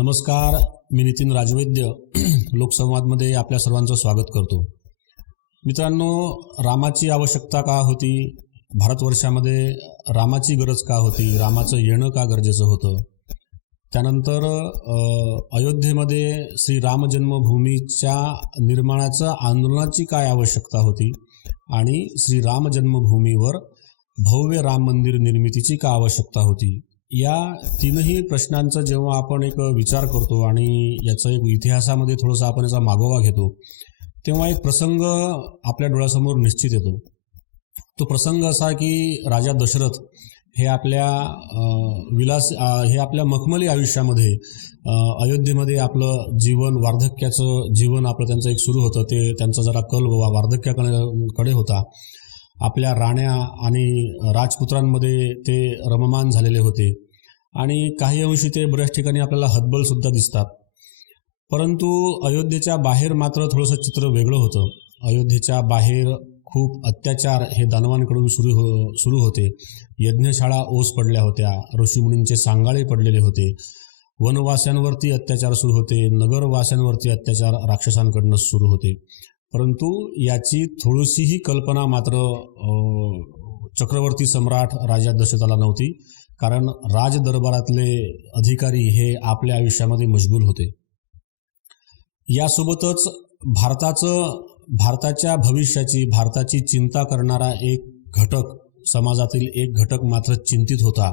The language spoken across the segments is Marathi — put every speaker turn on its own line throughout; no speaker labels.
नमस्कार मी नितीन राजवैद्य. लोकसंवादमध्ये आपल्या सर्वांचं स्वागत करतो. मित्रांनो रामाची आवश्यकता का होती? भारतवर्षामध्ये रामाची गरज का होती? रामाचं येणं का गरजेचं होतं? त्यानंतर अयोध्येमध्ये श्री राम जन्मभूमीच्या निर्माणाचं आंदोलनाची काय आवश्यकता होती? आणि श्री राम जन्मभूमीवर भव्य राम मंदिर निर्मितीची का आवश्यकता होती? या तीनही प्रश्नांचा जेव्हा आपण एक विचार करतो आणि याचा एक इतिहासामध्ये थोडासा आपण याचा मागोवा घेतो तेव्हा एक प्रसंग आपल्या डोळ्यासमोर निश्चित येतो. तो प्रसंग असा की राजा दशरथ हे आपल्या विलास हे आपल्या मखमली आयुष्यामध्ये अयोध्येमध्ये आपलं जीवन वार्धक्याचं जीवन आपलं त्यांचं एक सुरू होतं. ते त्यांचा जरा कल वार्धक्याकडे कडे होता. आपल्या राण्या आणि राजपुत्रांमध्ये ते रममान झालेले होते. आणि काही अंशी ते बऱ्याच ठिकाणी आपल्याला हतबलसुद्धा दिसतात. परंतु अयोध्येच्या बाहेर मात्र थोडंसं चित्र वेगळं होतं. अयोध्येच्या बाहेर खूप अत्याचार हे दानवांकडून सुरू हो सुरू होते. यज्ञशाळा ओस पडल्या होत्या. ऋषीमुनींचे सांगाळे पडलेले होते. वनवास्यांवरती अत्याचार सुरू होते. नगरवास्यांवरती अत्याचार राक्षसांकडनं सुरू होते. परंतु याची थोडीशीही कल्पना मात्र चक्रवर्ती सम्राट राजा दशरथाला नव्हती कारण राजदरबारातले अधिकारी हे आपल्या आयुष्यामध्ये मशगूल होते. यासोबतच भारताचं भारताच्या भविष्याची भारताची चिंता करणारा एक घटक समाजातील एक घटक मात्र चिंतित होता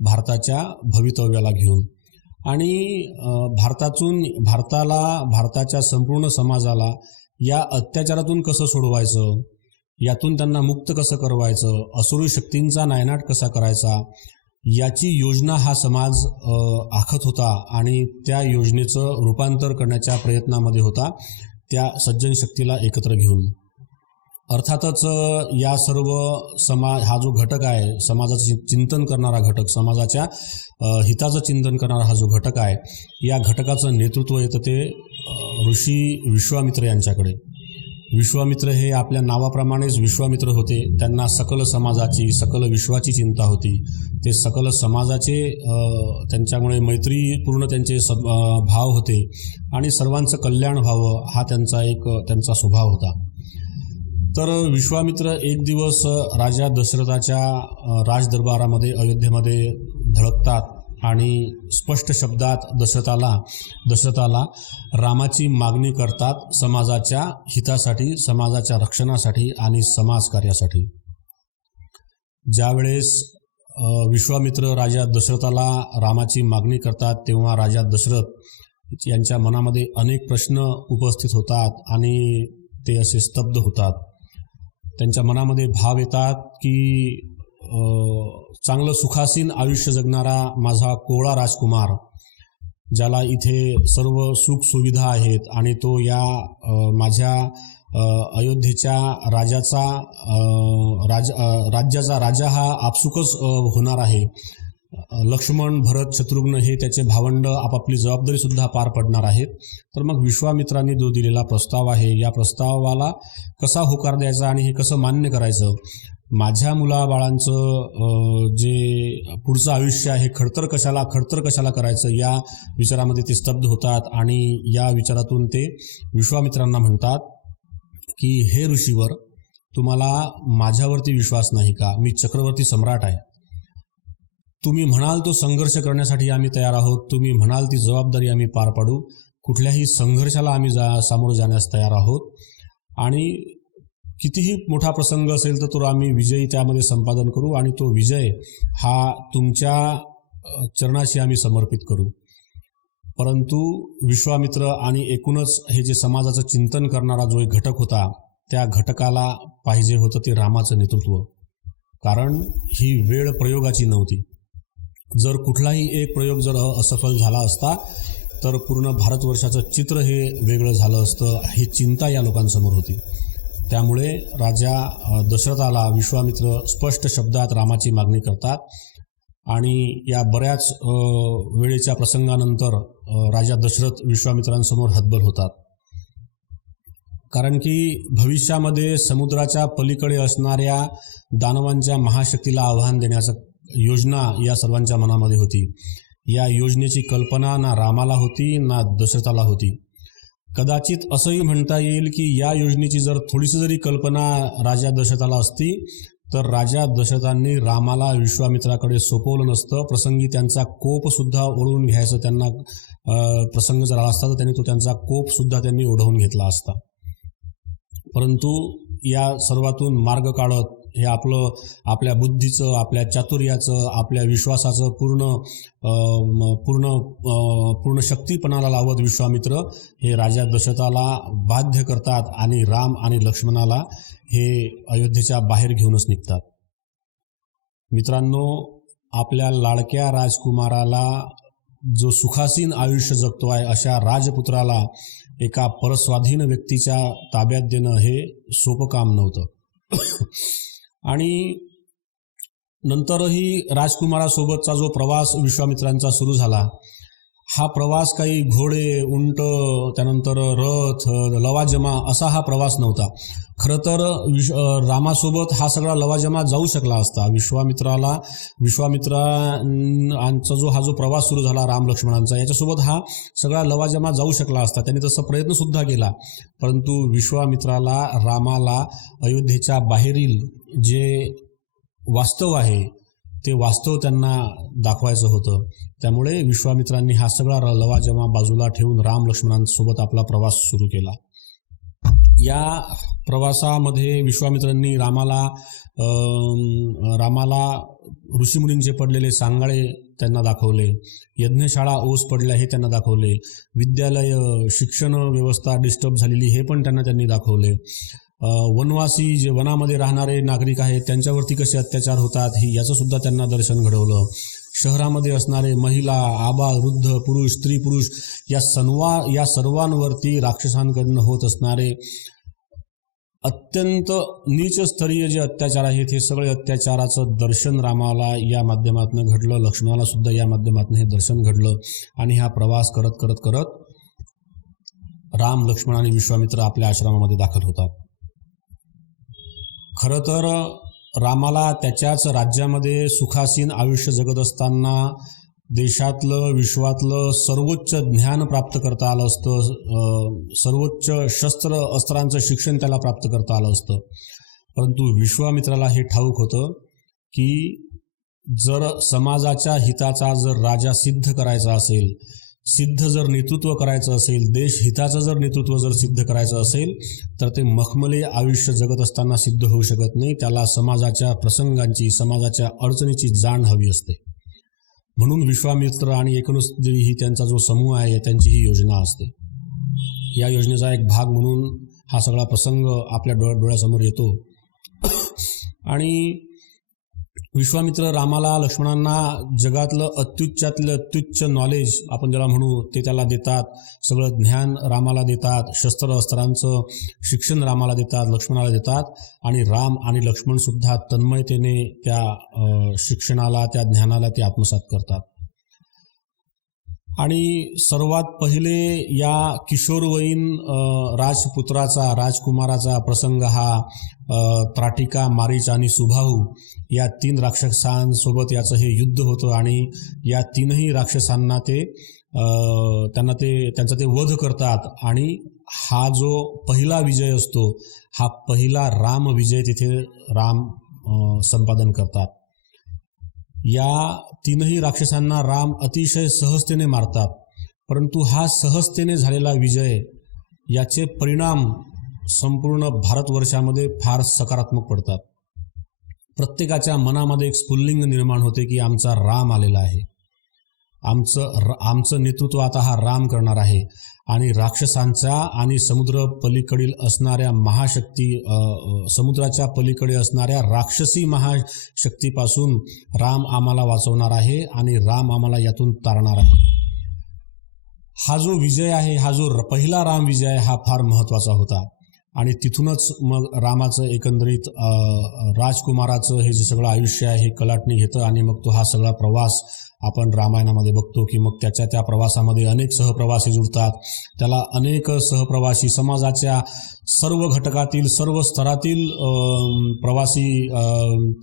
भारताच्या भवितव्याला घेऊन. आणि भारतातून भारताला भारताच्या संपूर्ण समाजाला या अत्याचारातून कसं सोडवायचं? यातून त्यांना मुक्त कसं करवायचं? असुरी शक्तींचा नायनाट कसा करायचा? याची योजना हा समाज आखत होता आणि त्या योजनेचं रूपांतर करण्याच्या प्रयत्नामध्ये होता त्या सज्जन शक्तीला एकत्र घेऊन. अर्थातच या सर्व समा हा जो घटक आहे समाजाचं चिंतन करणारा घटक समाजाच्या हिताचं चिंतन करणारा हा जो घटक आहे या घटकाचं नेतृत्व येतं ते ऋषी विश्वामित्र यांच्याकडे. विश्वामित्र हे आपल्या नावाप्रमाणेच विश्वामित्र होते. त्यांना सकल समाजाची सकल विश्वाची चिंता होती. ते सकल समाजाचे त्यांच्यामुळे मैत्रीपूर्ण त्यांचे स भाव होते आणि सर्वांचं कल्याण व्हावं हा त्यांचा एक त्यांचा स्वभाव होता. तर विश्वामित्र एक दिवस राजा दशरथाच्या राजदरबारामध्ये अयोध्येमध्ये धडकतात. आणि स्पष्ट शब्दात दशरथाला दशरथाला रामाची मागणी करतात समाजाच्या हितासाठी समाजाच्या रक्षणासाठी आणि समाजकार्यासाठी. ज्यावेळेस विश्वामित्र राजा दशरथाला रामाची मागणी करतात तेव्हा राजा दशरथ यांच्या मनामध्ये अनेक प्रश्न उपस्थित होतात आणि ते असे स्तब्ध होतात. त्यांच्या मनामध्ये भाव येतात की चांगलं सुखासीन आयुष्य जगणारा माझा कोवळा राजकुमार ज्याला इथे सर्व सुख सुविधा आहेत आणि तो या माझ्या अयोध्येच्या राजाचा राज राज्याचा राजा हा आपसुकच होणार आहे. लक्ष्मण भरत शत्रुघ्न हे त्याचे भावंड आपापली जबाबदारी सुद्धा पार पडणार आहेत. तर मग विश्वामित्रांनी जो दिलेला प्रस्ताव आहे या प्रस्तावाला कसा होकार द्यायचा आणि हे कसं मान्य करायचं? माझ्या मुलाबाळांचं जे पुढचं आयुष्य आहे खडतर कशाला खडतर कशाला करायचं या विचारामध्ये ते स्तब्ध होतात आणि या विचारातून ते विश्वामित्रांना म्हणतात की हे ऋषीवर तुम्हाला माझ्यावरती विश्वास नाही का? मी चक्रवर्ती सम्राट आहे. तुम्ही म्हणाल तो संघर्ष करण्यासाठी आम्ही तयार आहोत. तुम्ही म्हणाल ती जबाबदारी आम्ही पार पाडू. कुठल्याही संघर्षाला आम्ही जा सामोरं जाण्यास तयार आहोत. आणि कितीही मोठा प्रसंग असेल तर तो आम्ही विजयी त्यामध्ये संपादन करू आणि तो विजय हा तुमच्या चरणाशी आम्ही समर्पित करू. परंतु विश्वामित्र आणि एकूणच हे जे समाजाचं चिंतन करणारा जो एक घटक होता त्या घटकाला पाहिजे होतं ते रामाचं नेतृत्व. कारण ही वेळ प्रयोगाची नव्हती. जर कुठलाही एक प्रयोग जर असफल झाला असता तर पूर्ण भारतवर्षाचं चित्र हे वेगळं झालं असतं ही चिंता या लोकांसमोर होती. त्यामुळे राजा दशरथाला विश्वामित्र स्पष्ट शब्दात रामाची मागणी करतात आणि या बऱ्याच वेळेच्या प्रसंगानंतर राजा दशरथ विश्वामित्रांसमोर हतबल होतात. कारण की भविष्यामध्ये समुद्राच्या पलीकडे असणाऱ्या दानवांच्या महाशक्तीला आव्हान देण्याचा योजना या सर्वांच्या मनामध्ये होती. या योजनेची कल्पना ना रामाला होती ना दशरथाला होती. कदाचित असंही म्हणता येईल की या योजनेची जर थोडीशी जरी कल्पना राजा दशरथाला असती तर राजा दशरथांनी रामाला विश्वामित्राकडे सोपवलं नसतं. प्रसंगी त्यांचा कोप सुद्धा ओढवून घ्यायचं त्यांना प्रसंग जर आला असता तर त्यांनी तो त्यांचा कोप सुद्धा त्यांनी ओढवून घेतला असता. परंतु या सर्वातून मार्ग काढत हे आपलं आपल्या बुद्धीचं आपल्या चातुर्याचं आपल्या विश्वासाचं पूर्ण पूर्ण पूर्ण शक्तीपणाला लावत विश्वामित्र हे राजा दशरथाला बाध्य करतात आणि राम आणि लक्ष्मणाला हे अयोध्येच्या बाहेर घेऊनच निघतात. मित्रांनो आपल्या लाडक्या राजकुमाराला जो सुखासीन आयुष्य जगतो आहे अशा राजपुत्राला एका परस्वाधीन व्यक्तीच्या ताब्यात देणं हे सोपं काम नव्हतं. आणि नंतरही राजकुमारासोबतचा जो प्रवास विश्वामित्रांचा सुरू झाला हा प्रवास काही घोडे उंट त्यानंतर रथ लवाजमा असा हा प्रवास नव्हता. खरं तर विश रामासोबत हा सगळा लवाजमा जाऊ शकला असता. विश्वामित्राला विश्वामित्रांचा जो हा जो प्रवास सुरू झाला राम लक्ष्मणांचा याच्यासोबत हा सगळा लवाजमा जाऊ शकला असता. त्यांनी तसा प्रयत्नसुद्धा केला. परंतु विश्वामित्राला रामाला अयोध्येच्या बाहेरील जे वास्तव आहे ते वास्तव त्यांना दाखवायचं होतं. त्यामुळे विश्वामित्रांनी हा सगळा लवा लवाजमा बाजूला ठेवून राम लक्ष्मणांसोबत आपला प्रवास सुरू केला. या प्रवासामध्ये विश्वामित्रांनी रामाला रामाला ऋषीमुनींचे पडलेले सांगाळे त्यांना दाखवले यज्ञशाळा ओस पडल्या हे त्यांना दाखवले विद्यालय शिक्षण व्यवस्था डिस्टर्ब झालेली हे पण त्यांना त्यांनी दाखवले. वनवासी जे वनामध्ये राहणारे नागरिक आहेत त्यांच्यावरती कसे अत्याचार होतात ही याचं सुद्धा त्यांना दर्शन घडवलं. शहरामध्ये असणारे महिला आबा वृद्ध पुरुष स्त्री पुरुष या सन्वा या सर्वांवरती राक्षसांकडनं होत असणारे अत्यंत नीचस्तरीय जे अत्याचार आहेत हे सगळे अत्याचाराचं दर्शन रामाला या माध्यमातून घडलं लक्ष्मणाला सुद्धा या माध्यमातून हे दर्शन घडलं आणि हा प्रवास करत करत करत राम लक्ष्मण आणि विश्वामित्र आपल्या आश्रमामध्ये दाखल होतात. खरं तर रामाला त्याच्याच राज्यामध्ये सुखासीन आयुष्य जगत असताना देशातलं विश्वातलं सर्वोच्च ज्ञान प्राप्त करता आलं असतं. सर्वोच्च शस्त्र अस्त्रांचं शिक्षण त्याला प्राप्त करता आलं असतं. परंतु विश्वामित्राला हे ठाऊक होतं की जर समाजाच्या हिताचा जर राजा सिद्ध करायचा असेल सिद्ध जर नेतृत्व करायचं असेल देश हिताचं जर नेतृत्व जर सिद्ध करायचं असेल तर ते मखमले आयुष्य जगत असताना सिद्ध होऊ शकत नाही. त्याला समाजाच्या प्रसंगांची समाजाच्या अडचणीची जाण हवी असते. म्हणून विश्वामित्र आणि एकनुसदेवी ही त्यांचा जो समूह आहे त्यांची ही योजना असते. या योजनेचा एक भाग म्हणून हा सगळा प्रसंग आपल्या डोळ्या डोळ्यासमोर येतो. आणि विश्वामित्र रामाला लक्ष्मणांना जगातलं अत्युच्चातलं अत्युच्च नॉलेज आपण ज्याला म्हणू ते त्याला देतात. सगळं ज्ञान रामाला देतात. शस्त्र अस्त्रांचं शिक्षण रामाला देतात लक्ष्मणाला देतात. आणि राम आणि लक्ष्मण सुद्धा तन्मयतेने त्या शिक्षणाला त्या ज्ञानाला ते आत्मसात करतात. आणि सर्वात पहिले या किशोरवयीन राजपुत्राचा राजकुमाराचा प्रसंग हा त्राटिका मारीच आणि सुभाऊ या तीन राक्षसांसोबत याचं हे युद्ध होतं आणि या तीनही राक्षसांना ते त्यांना ते त्यांचा ते वध करतात. आणि हा जो पहिला विजय असतो हा पहिला राम विजय तिथे राम संपादन करतात. या तीनही राक्षसांना राम अतिशय सहजतेने मारतात. परंतु हा सहजतेने झालेला विजय याचे परिणाम संपूर्ण भारतवर्षामध्ये फार सकारात्मक पडतात. प्रत्येकाच्या मनामध्ये एक स्फुल्लिंग निर्माण होते की आमचा राम आलेला आहे. आमचं र- आमचं नेतृत्व आता हा राम करणार आहे. आणि राक्षसांचा आणि समुद्र पलीकडील असणाऱ्या महाशक्ती समुद्राच्या पलीकडे असणाऱ्या राक्षसी महाशक्तीपासून राम आम्हाला वाचवणार आहे आणि राम आम्हाला यातून तारणार आहे. हा जो विजय आहे हा जो र- पहिला राम विजय हा फार महत्त्वाचा होता. आणि तिथूनच मग रामाचं एकंदरीत राजकुमाराचं हे जे सगळं आयुष्य आहे हे कलाटणी घेतं आणि मग तो हा सगळा प्रवास आपण रामायणामध्ये बघतो की मग त्याच्या त्या प्रवासामध्ये अनेक सहप्रवासी जुळतात. त्याला अनेक सहप्रवासी समाजाच्या सर्व घटकातील सर्व स्तरातील प्रवासी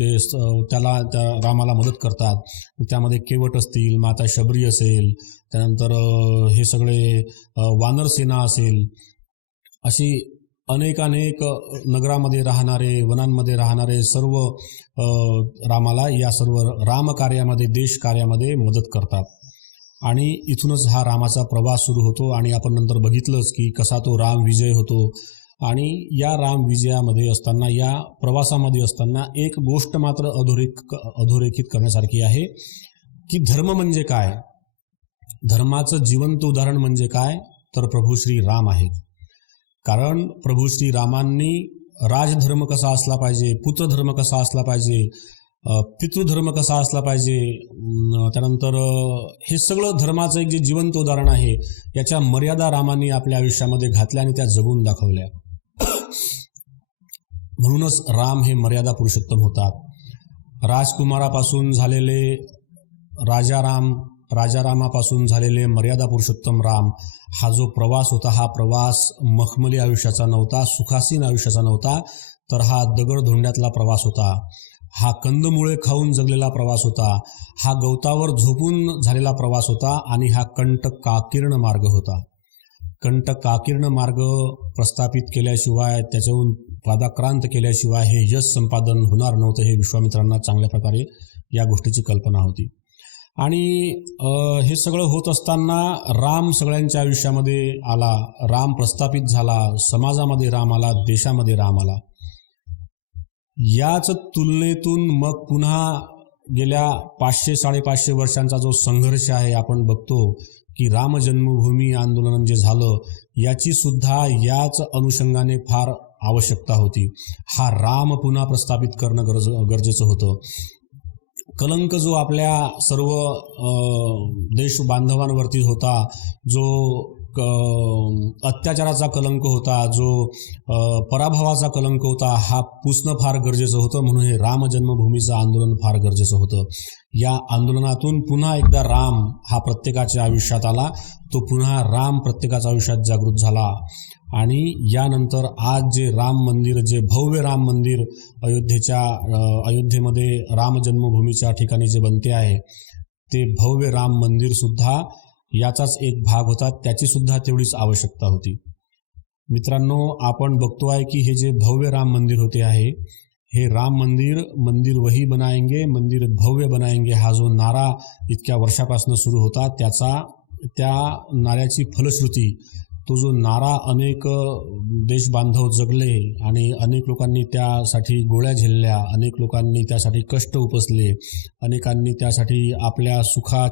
ते स- त्याला त्या रामाला मदत करतात. त्यामध्ये केवट असतील माता शबरी असेल त्यानंतर हे सगळे वानरसेना असेल अशी अनेक अनेक नगरामध्ये राहणारे वनांमध्ये राहणारे सर्व रामाला या सर्व रामकार्यामध्ये देश कार्यामध्ये मदत करतात. आणि इथूनच हा रामाचा प्रवास सुरू होतो आणि आपण नंतर बघितलंच की कसा तो राम विजय होतो. आणि या राम विजयामध्ये असताना या प्रवासामध्ये असताना एक गोष्ट मात्र अधोरेख अधोरेखित करण्यासारखी आहे की धर्म म्हणजे काय? धर्माचं जिवंत उदाहरण म्हणजे काय? तर प्रभू श्री राम आहेत. कारण प्रभू श्री रामांनी राजधर्म कसा असला पाहिजे पुत्रधर्म कसा असला पाहिजे पितृधर्म कसा असला पाहिजे त्यानंतर हे सगळं धर्माचं एक जे जिवंत उदाहरण आहे याच्या मर्यादा रामांनी आपल्या आयुष्यामध्ये घातल्या आणि त्या जगून दाखवल्या. म्हणूनच राम हे मर्यादा पुरुषोत्तम होतात. राजकुमारापासून झालेले राजाराम राजारामापासून झालेले मर्यादा पुरुषोत्तम राम हा जो प्रवास होता हा प्रवास मखमली आयुष्याचा नव्हता सुखासीन आयुष्याचा नव्हता तर हा दगडधोंड्यातला प्रवास होता. हा कंदमुळे खाऊन जगलेला प्रवास होता. हा गवतावर झोपून झालेला प्रवास होता आणि हा कंट काकीर्ण मार्ग होता. कंट काकीर्ण मार्ग प्रस्थापित केल्याशिवाय त्याच्याहून पादाक्रांत केल्याशिवाय हे यश संपादन होणार नव्हतं हे विश्वामित्रांना चांगल्या प्रकारे या गोष्टीची कल्पना होती. आणि हे सगळं होत असताना राम सगळ्यांच्या आयुष्यामध्ये आला. राम प्रस्थापित झाला. समाजामध्ये राम आला. देशामध्ये राम आला. याच तुलनेतून मग पुन्हा गेल्या पाचशे साडेपाचशे वर्षांचा जो संघर्ष आहे आपण बघतो की राम जन्मभूमी आंदोलन जे झालं याची सुद्धा याच अनुषंगाने फार आवश्यकता होती. हा राम पुन्हा प्रस्थापित करणं गरज गरजेचं होतं. कलंक जो आपल्या सर्व देश बांधवांवरती होता जो क- अत्याचाराचा कलंक होता जो पराभवाचा कलंक होता हा पुसणं फार गरजेचं होतं. म्हणून हे राम जन्मभूमीचं आंदोलन फार गरजेचं होतं. या आंदोलनातून पुन्हा एकदा राम हा प्रत्येकाच्या आयुष्यात आला. तो पुन्हा राम प्रत्येकाच्या आयुष्यात जागृत झाला. आणि यानंतर आज जे राम मंदिर जे भव्य राम मंदिर अयोध्येच्या अयोध्येमध्ये राम जन्मभूमीच्या ठिकाणी जे बनते आहे ते भव्य राम मंदिर सुद्धा याचाच एक भाग होता. त्याची सुद्धा तेवढीच आवश्यकता होती. मित्रांनो आपण बघतो आहे की हे जे भव्य राम मंदिर होते आहे हे राम मंदिर मंदिर वही बनाएंगे मंदिर भव्य बनाएंगे हा जो नारा इतक्या वर्षापासून सुरू होता त्याचा त्या नाऱ्याची फलश्रुती तो जो नारा अनेक देशबांधव जगले आणि अनेक लोकांनी त्यासाठी गोळ्या झेलल्या अनेक लोकांनी त्यासाठी कष्ट उपसले अनेकांनी त्यासाठी आपल्या सुखा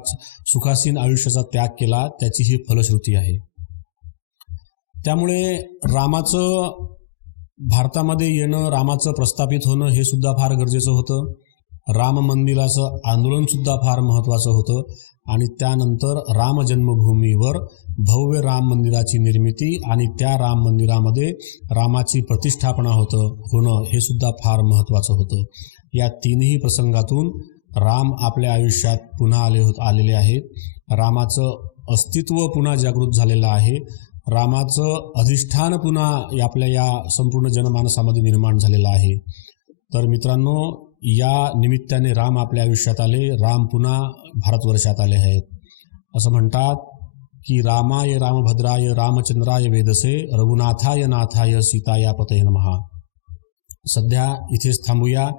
सुखासीन आयुष्याचा त्याग केला त्याची ही फलश्रुती आहे. त्यामुळे रामाचं भारतामध्ये येणं रामाचं प्रस्थापित होणं हे सुद्धा फार गरजेचं होतं. राम मंदिराचं आंदोलनसुद्धा फार महत्त्वाचं होतं. आणि त्यानंतर राम जन्मभूमीवर भव्य राम मंदिराची निर्मिती आणि त्या राम मंदिरामध्ये रामाची प्रतिष्ठापना होतं होणं हे सुद्धा फार महत्त्वाचं होतं. या तीनही प्रसंगातून राम आपल्या आयुष्यात पुन्हा आले होत आलेले आहेत. रामाचं अस्तित्व पुन्हा जागृत झालेलं आहे. रामाचं अधिष्ठान पुन्हा या- आपल्या या संपूर्ण जनमानसामध्ये निर्माण झालेलं आहे. तर मित्रांनो या निमित्ताने राम आपल्या आयुष्यात आले. राम पुन्हा भारतवर्षात आले आहेत. असं म्हणतात की रामाय रामभद्राय रामचंद्राय वेदसे रघुनाथाय नाथाय सीताया पतय नमहा सध्या इथेच थांबूया।